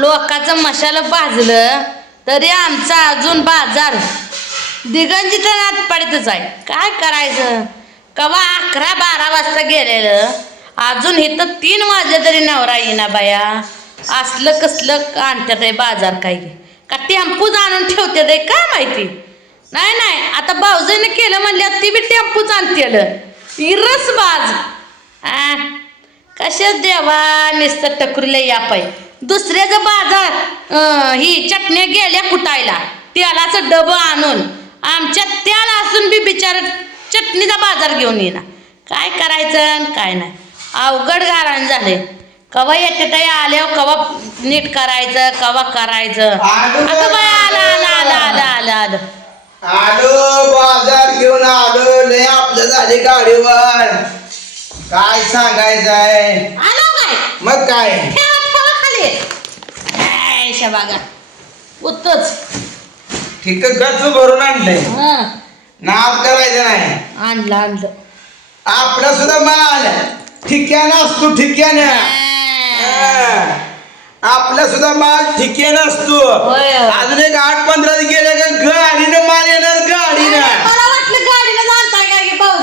लोकांचं मशाला भाजलं तरी आमचा अजून बाजार दिगंजित नात पडतच आहे. काय करायचं? कवा अकरा बारा वाजता गेलेलं अजून इथं तीन वाजले तरी नवरा येईना बाया. असलं कसलं आणतात आहे बाजार काय? का टेम्पूच आणून ठेवते आहे काय माहिती? नाही नाही आता भाऊजीने केलं म्हणल्या ती बी टेम्पूच आणतेलं इरस बाज. आ कशा देवा नुसतं टकुरीला या पाय. दुसऱ्याचं बाजार ही चटण्या गेल्या कुटायला. तेलाचं डबं आणून आमच्या तेल असून बी बिचार चटणीचा बाजार घेऊन येणार. काय करायचं काय नाही. अवघड गारण झाले कवा येते आल्यावर कवा नीट करायचं कवा करायचं? आलं अगं बाय आलं आलं आलं आलं आलं आलं आलो. बाजार घेऊन आलो. लय आपलं झाले गाडीवर. काय सांगायचं आहे आलं काय? मग काय? काय शबागा. उत्तच. ठीक गच भरून आणलंय. नाव करायचं नाही. आणलं आणलं. आपला सुद्धा माल. ठिक्यानं असतो हं. आपला सुद्धा माल ठिक्यानं असतो. अजून एक आठ पंधरा गेले का गाडीनं माल येणार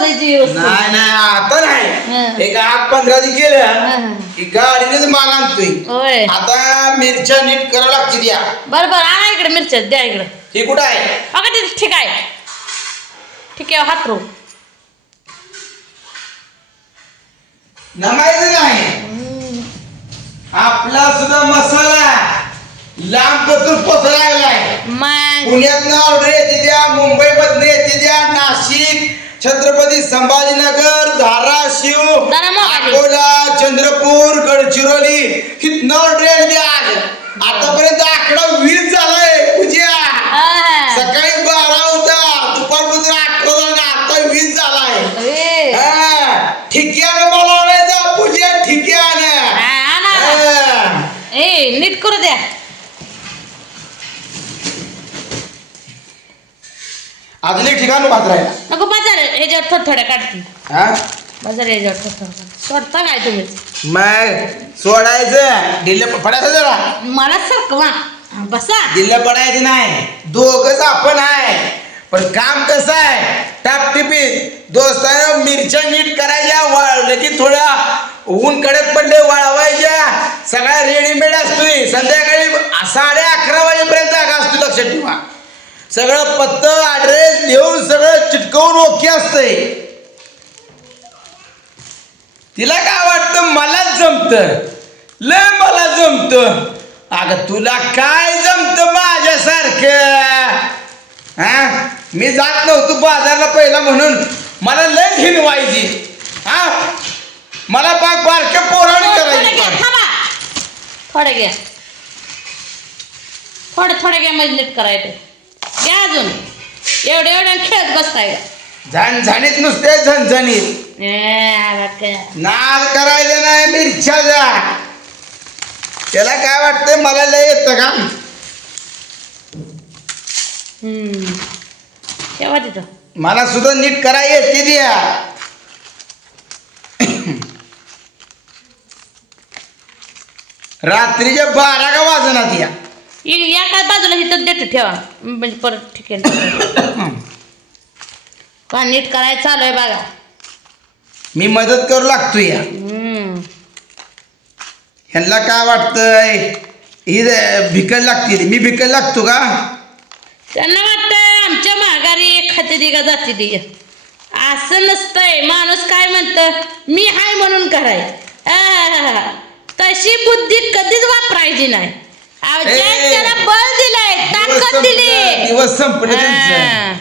नाही नाही आता नाही. एक आठ पंधरा दिवस हं. की गाडीनेच माल आणतोय. होय. आता मिरच्या नीट करावं लागतील या. बरं बरं आणा इकडे मिरच्या द्या इकडे. हे कुठं आहे? बघा तिथे ठीक आहे. ठीक आहे हात रो नमायचं नाही. आपला सुद्धा मसाला लांब बसून पोचलाय मग? पुण्यातनं ऑर्डर येते द्या मुंबईमधनं येते द्या नाशिक छत्रपती संभाजीनगर धाराशिव. अकोला चंद्रपूर गडचिरोली हिथनं येते द्या आज. आतापर्यंत आकडा वीस झालाय पूजा. सकाळी बारा होता दुपारपासून अठरा झाला आता वीस झालाय. हा, ठिक्यानं बोलावायचा पूजा. ए नीट करू द्या अजून एक ठिकाण नको बाजार ह्याच्यावर थोड्या काढते हा? बाजार ह्याच्यावर थोडं थोडं सोडता काय तुम्ही? मग सोडायचं. पडायचं जरा. मला सरकवा. बसा. दिल्लं पडायचं नाही. दोघच आपण आहे. पण काम कसं आहे? टापटिपीत दोस्तानं मिरच्या नीट करायच्या. वाळलं की थोड्या ऊन कडक पडले वाळवायच्या. सगळ्या रेडीमेड असतोय. संध्याकाळी साडे अकरा वाजेपर्यंत असतो लक्षात ठेवा. सगळं पत्त ऍड्रेस लिहून सगळं चिटकवून ओके असतंय. तिला काय वाटतं? मलाच जमत. लय मला जमत. अगं तुला काय जमत माझ्यासारखं? हा? मी जात नव्हतो बाजारला पहिला म्हणून. मला लय हिनवायची. हा? मला पाक बारक्या पोराणी करायची थोडे घ्या थोडे थोडे घ्या नीट करायचं. घ्या अजून. एवढे एवढे खेळत बसताय. झणझणीत नुसते झणझणीत. नाद करायचं नाही मिरच्याचा. त्याला काय वाटतंय? मला लय येतं का? हम्म. ठेवा तिथं. मला सुद्धा नीट करा येते द्या. रात्रीच्या बारा का वाजनात या? इ- या काय बाजूला इथं देते ठेवा. म्हणजे परत ठीक आहे. का नीट करायचं चालू आहे बघा. मी मदत करू लागतो या. हम्म. ह्यांना काय वाटतंय? ही भिकल लागतील. मी भिकल लागतो का? त्यांना वाटतंय आमच्या माघारी खाते दिगा जाते दिगा असं नसतंय. माणूस काय म्हणतं? मी हाय म्हणून कराय. तशी बुद्धी कधीच वापरायची नाही. त्याला बळ दिलंय ताकद दिली. दिवस संपले त्यांचं.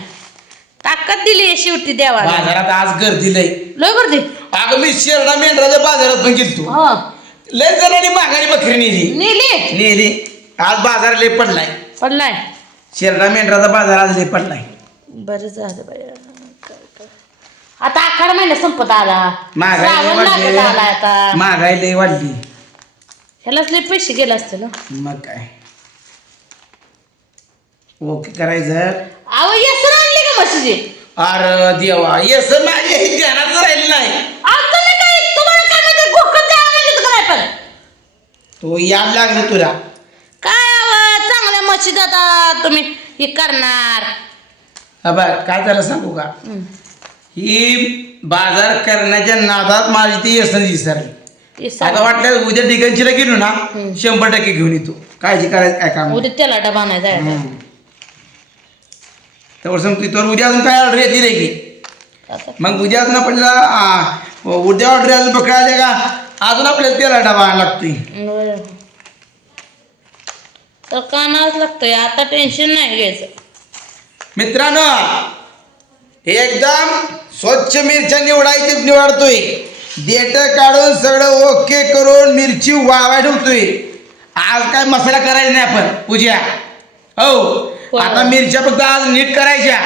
ताकद दिली शेवटी देवाला. बाजारात आज गर्दी लय. लय गर्दी? अगं मी शेरडा मेंढराच्या बाजारात पण गेलतो. हो. लय जणांनी माघारी बकरी नेली. नेली? नेली. आज बाजार लय पडलाय. पडलाय. शेरडा मेंढराचा बाजार आज लय पडलाय. बरं झालं बाई. आता आखाड महिना संपत आला. महागाई लय श्रावण लागत आला वाढली आता. महागाई लय वाढली. ह्यालाच लय पैसे गेले असते ना. मग काय? ओके करायचं. अहो येसून आणली का म्हशीची अरे देवा येस माझ्या हे ध्यानात राहिलं नाही. अहो तुम्ही काय तुम्हाला काय माहिती? पण? तो याद लागलं तुला. कशी जाता तुम्ही हे करणार. हा बघ काय त्याला सांगू का? हं. ही बाजार करण्याच्या नादात माझी ती यसन विसरली. हे आता सांग. वाटलं उद्या डिगंचीला गेलो ना. शंभर टक्के घेऊन येतो. काळजी करायचं काय काम उद्या त्याला डबा नाही जायचा. हम्म. सांगतो तर उद्या अजून काय ऑर्डर येते की मग उद्या अजून आपल्याला आ, उद्या ऑर्डर अजून पकडा आले का? अजून आपल्याला तेला डबा आणायला लागतोय. बरं. तर कानावंच लागतंय. आता टेन्शन नाही घ्यायचं. मित्रांनो एकदम स्वच्छ मिरच्या निवडायची निवडतोय. देठ काढून सगळं ओके करून मिरची वाळवाय ठेवतोय. आज काय मसाला करायचा नाही आपण पूजा. हो आता मिरच्या फक्त आज नीट करायच्या.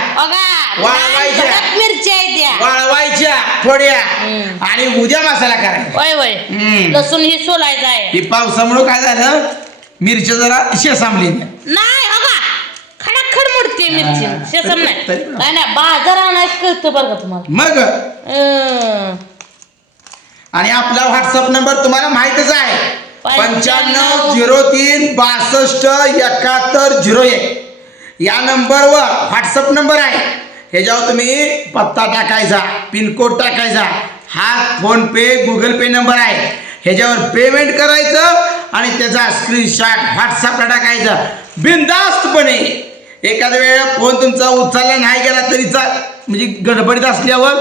वाळवायच्या. मिरच्या वाळवायच्या थोड्या. आणि उद्या मसाला करायचा. लसूण ही सोलायचं आहे. ही पावसामुळं काय झालं? मिरच्या जरा शेसांबली नाही. बघा. खडाखड मोडते मिरची. हा. शेसम नाही. बाजार आणायचं कळतं बरं का तुम्हाला. मग? आणि आपला व्हॉट्सअप नंबर तुम्हाला माहितच आहे. पंच्याण्णव झिरो तीन बासष्ट एकाहत्तर झिरो एक. या नंबरवर व्हॉट्सअप नंबर आहे. ह्याच्यावर तुम्ही पत्ता टाकायचा पिनकोड टाकायचा. हा PhonePe Google Pay number आहे. ह्याच्यावर पेमेंट करायचं आणि त्याचा स्क्रीनशॉट व्हॉट्सअपला टाकायचा. बिनधास्तपणे. एखाद्या वेळेला फोन तुमचा उचलला नाही गेला तरी चाल म्हणजे गडबडीत असल्यावर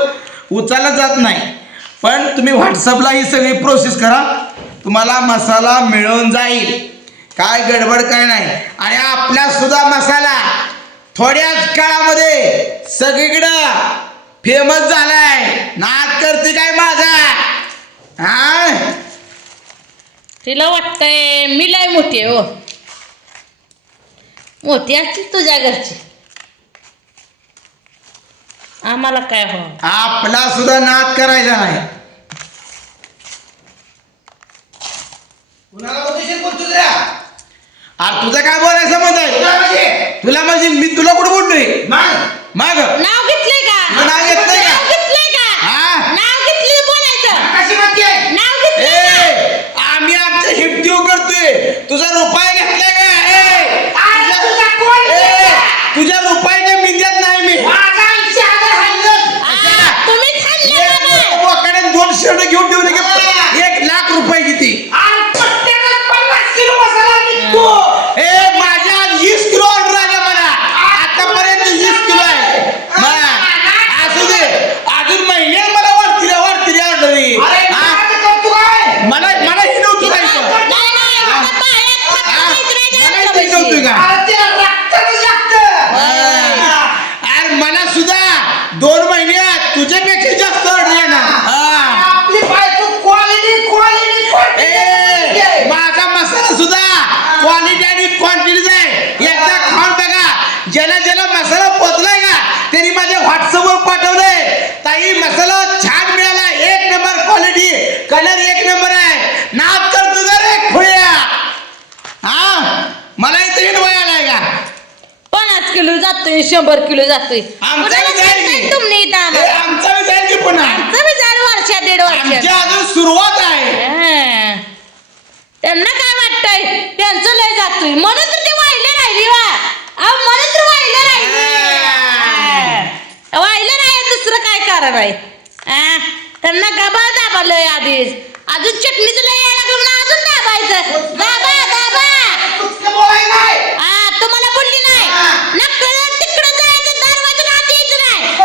उचलला जात नाही. पण तुम्ही व्हॉट्सअपला ही सगळी प्रोसेस करा. तुम्हाला मसाला मिळून जाईल. काय गडबड काय नाही. आणि आपला सुद्धा मसाला थोड्याच काळामध्ये सगळीकडं फेमस झालाय. नाद करते काय माझा? हा? तिला वाटतंय मी लय मोठी आहे हो. मोठी असतील तुझ्या घरची. आम्हाला काय हो? आपला सुद्धा नाद करायचा नाही. अरे तुझं काय बोलायचं मत आहे? तुला म्हणजे? मी तुला कुठं बोलतोय? मग. नाव घेतलंय का? नाव घेतलंय का? नाव घेतलंय का हा? नाव घेतलं बोलायचं कशी म्हणते नाव घेतलंय का? ए, आम्ही आमचं हिमतीव करतोय तुझा रुपये घेतलाय का ए, तुझ्या- ए, तुझ्या रुपयाच्या मिंद्यात नाही मी आ, तुम्ही खाल्ले बाबा. बोकडे दोन शर्ट घेऊन ठेवले की एक लाख रुपये किती ए माझ्या आज वीस किलो ऑर्डर आल्या मला आतापर्यंत वीस किलो आहे मग, असू दे अजून महिन्यात मला वाढतील वाढतील ऑर्डर मला मला ही नव्हतं जायचं नाही, नाही, आता बाहेर हा? खात नाही, मला इकडे इथे नव्हतं का होय. अरे मला सुद्धा दोन महिन्यात तुझ्यापेक्षा जास्त ऑर्डर येणार हा. ए, माझा मसाला सुद्धा क्वालिटी आणि क्वांटिटी आहे एकदा खाऊन बघा ज्याला ज्याला मसाला पोचलाय का त्यांनी माझ्या व्हॉट्सअपवर पाठवलंय ताई मसाला छान मिळाला एक नंबर क्वालिटी कलर एक नंबर आहे नाद करतो का रे खुया हा मला इथे हिडवाय आलाय का पन्नास किलो जातोय शंभर किलो जातोय. आमचा जाईल? तुम्ही इथं ए, आम्हाला? आमचा बी जाईल की पुन्हा? आमचं बी जाईल वर्षा दीड वर्ष. आमची अजून सुरुवात आहे. हा. त्यांना काय वाटतंय? त्यांचं लय जातोय. म्हणून तर ते वाहिले राहिली वा अहो म्हणून तर वाहिले राहिली. वाहिले नाही दुसरं काय कारण आहे? हा. त्यांना गबाळ दाबालंय आधीच. अजून चटणीचं लय यायला लागलं म्हणून अजून दाबायचं. दाबा दरवाजा हात यायचं नाही.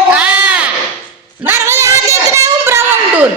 उमरा उमटून